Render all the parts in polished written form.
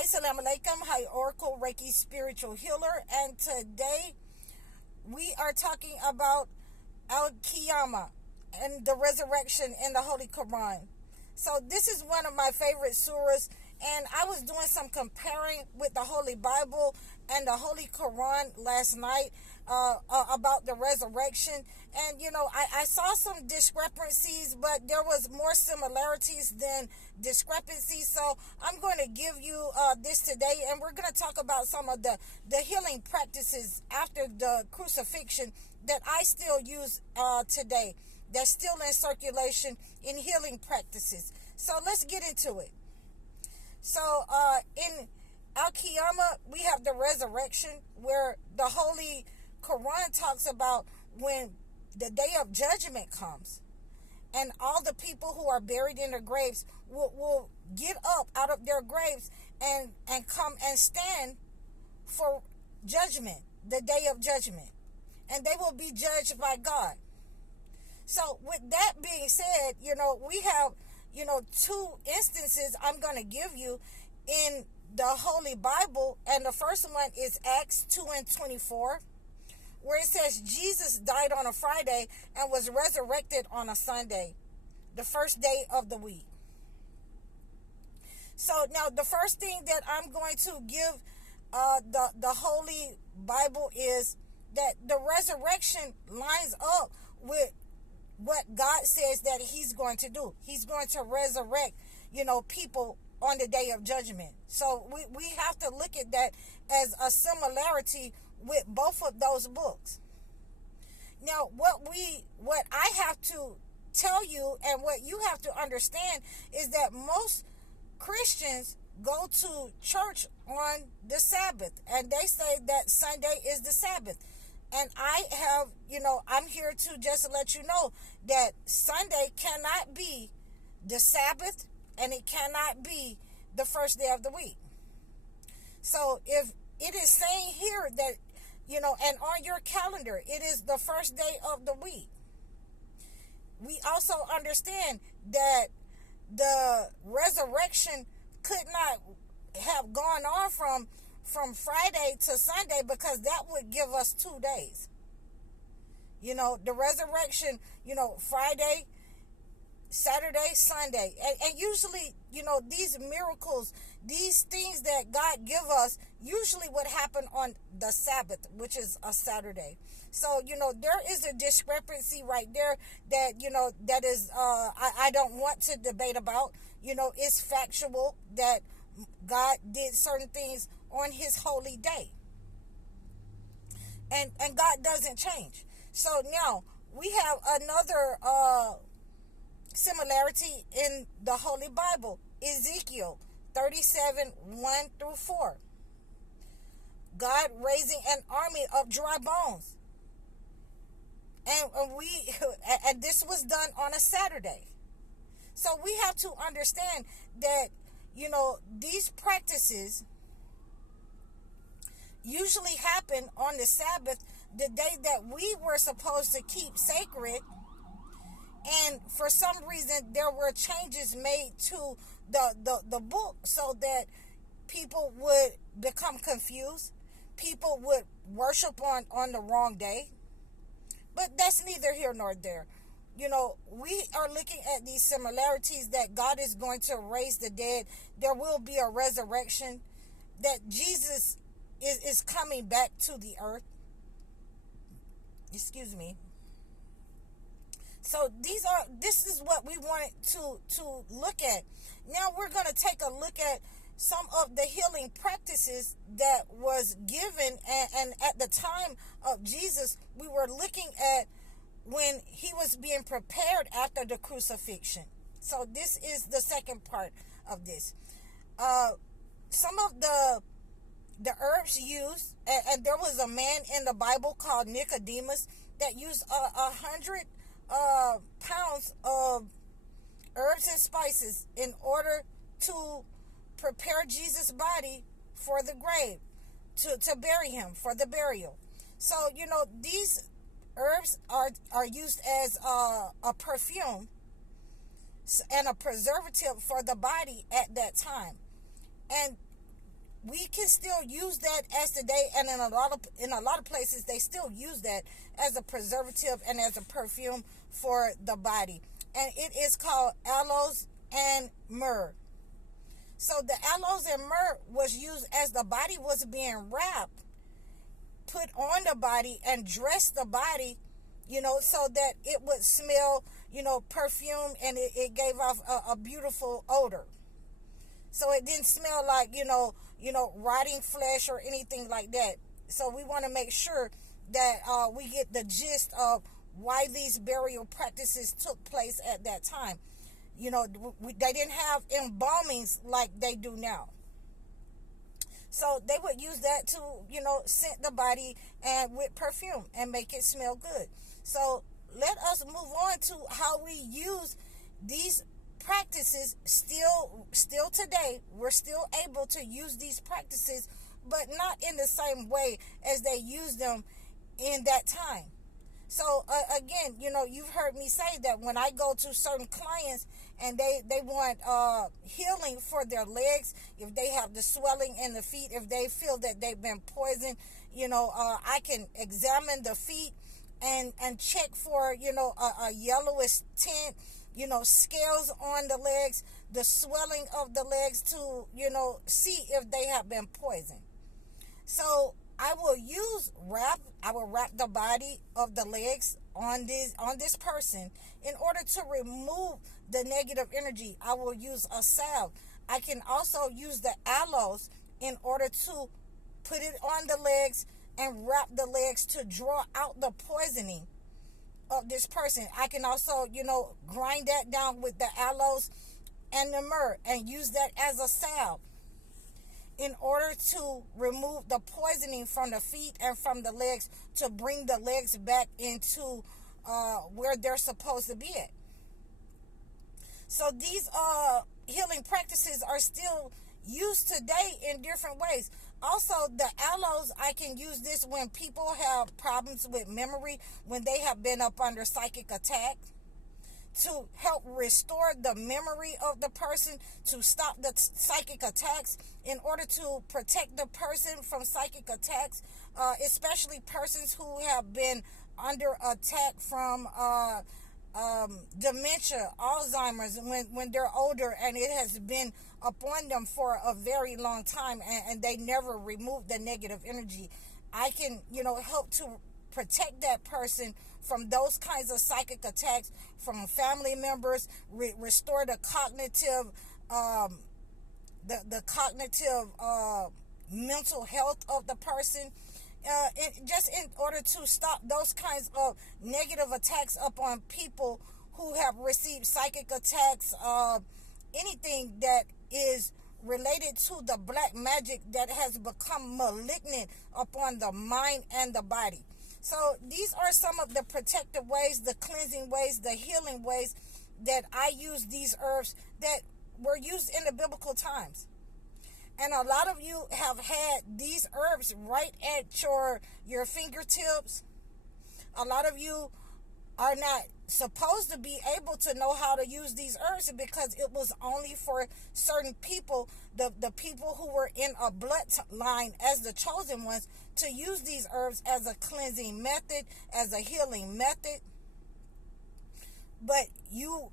Assalamu alaikum. Hi, Oracle Reiki Spiritual Healer. And today we are talking about Al-Qiyaama and the resurrection in the Holy Quran. So this is one of my favorite surahs, and I was doing some comparing with the Holy Bible and the Holy Quran last night about the resurrection. And I saw some discrepancies, but there was more similarities than discrepancies. So I'm going to give you this today, and we're going to talk about some of the healing practices after the crucifixion that I still use today, that's still in circulation in healing practices. So let's get into it. So in Al-Qiyaama, we have the resurrection, where the Holy Quran talks about when the day of judgment comes, and all the people who are buried in their graves will get up out of their graves and come and stand for judgment, the day of judgment, and they will be judged by God. So with that being said, we have, two instances I'm going to give you in the Holy Bible, and the first one is Acts 2:24, where it says Jesus died on a Friday and was resurrected on a Sunday, the first day of the week. So now the first thing that I'm going to give the Holy Bible is that the resurrection lines up with what God says that he's going to do. He's going to resurrect, people on the day of judgment. So we have to look at that as a similarity with both of those books. Now, what I have to tell you and what you have to understand is that most Christians go to church on the Sabbath, and they say that Sunday is the Sabbath. And I have, I'm here to just let you know that Sunday cannot be the Sabbath, and it cannot be the first day of the week. So if it is saying here that, and on your calendar, it is the first day of the week, we also understand that the resurrection could not have gone on from Friday to Sunday, because that would give us 2 days. The resurrection, Friday, Saturday, Sunday. And usually, these miracles, these things that God give us, usually would happen on the Sabbath, which is a Saturday. So, there is a discrepancy right there that, that is, I don't want to debate about. It's factual that God did certain things on his holy day. And God doesn't change. So now we have another similarity in the Holy Bible. Ezekiel 37:1-4. God raising an army of dry bones. And this was done on a Saturday. So we have to understand that, these practices usually happen on the Sabbath, the day that we were supposed to keep sacred. And for some reason, there were changes made to the book so that people would become confused. People would worship on the wrong day. But that's neither here nor there. We are looking at these similarities, that God is going to raise the dead. There will be a resurrection, that Jesus is coming back to the earth. Excuse me. So this is what we wanted to look at. Now we're going to take a look at some of the healing practices that was given, and at the time of Jesus, we were looking at when he was being prepared after the crucifixion. So this is the second part of this. Some of the herbs used, and there was a man in the Bible called Nicodemus that used 100 pounds of herbs and spices in order to prepare Jesus' body for the grave, to bury him, for the burial. So, these herbs are used as a perfume and a preservative for the body at that time. And we can still use that as today, and in a lot of places they still use that as a preservative and as a perfume for the body. And it is called aloes and myrrh. So the aloes and myrrh was used as the body was being wrapped, put on the body and dress the body, so that it would smell, perfume, and it gave off a beautiful odor. So it didn't smell like, rotting flesh or anything like that. So we want to make sure that we get the gist of why these burial practices took place at that time. They didn't have embalmings like they do now. So they would use that to, scent the body and with perfume and make it smell good. So let us move on to how we use these practices still today. We're still able to use these practices, but not in the same way as they used them in that time. So again, you've heard me say that when I go to certain clients and they want healing for their legs, if they have the swelling in the feet, if they feel that they've been poisoned, I can examine the feet and check for, a yellowish tint, scales on the legs, the swelling of the legs to, see if they have been poisoned. So I will wrap the body of the legs on this person in order to remove the negative energy. I will use a salve. I can also use the aloes in order to put it on the legs and wrap the legs to draw out the poisoning of this person. I can also, grind that down with the aloes and the myrrh and use that as a salve in order to remove the poisoning from the feet and from the legs, to bring the legs back into where they're supposed to be at. So these healing practices are still used today in different ways. Also, the aloes, I can use this when people have problems with memory, when they have been up under psychic attack, to help restore the memory of the person, to stop the psychic attacks, in order to protect the person from psychic attacks, especially persons who have been under attack from dementia, Alzheimer's, when they're older and it has been upon them for a very long time and they never remove the negative energy. I can, help to protect that person from those kinds of psychic attacks, from family members, restore the cognitive, the cognitive mental health of the person, just in order to stop those kinds of negative attacks upon people who have received psychic attacks, anything that is related to the black magic that has become malignant upon the mind and the body. So these are some of the protective ways, the cleansing ways, the healing ways that I use these herbs that were used in the biblical times. And a lot of you have had these herbs right at your fingertips. A lot of you are not supposed to be able to know how to use these herbs because it was only for certain people, the people who were in a bloodline as the chosen ones, to use these herbs as a cleansing method, as a healing method. But you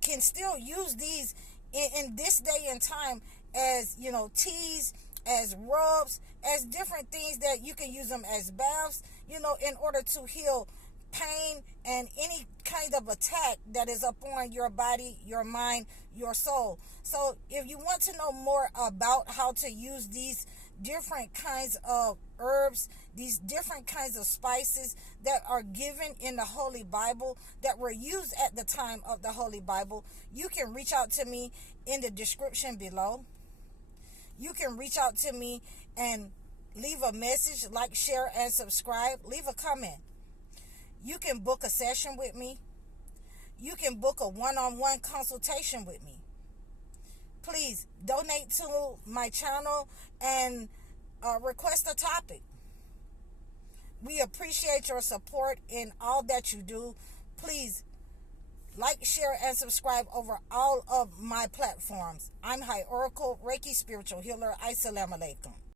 can still use these in this day and time as, teas, as rubs, as different things that you can use them as baths, in order to heal pain and any kind of attack that is upon your body, your mind, your soul. So if you want to know more about how to use these different kinds of herbs, these different kinds of spices that are given in the Holy Bible, that were used at the time of the Holy Bible, you can reach out to me in the description below. You can reach out to me and leave a message, like, share, and subscribe. Leave a comment. You can book a session with me. You can book a one-on-one consultation with me. Please donate to my channel and request a topic. We appreciate your support in all that you do. Please Like, share, and subscribe over all of my platforms. I'm High Oracle, Reiki Spiritual Healer. Assalamu alaikum.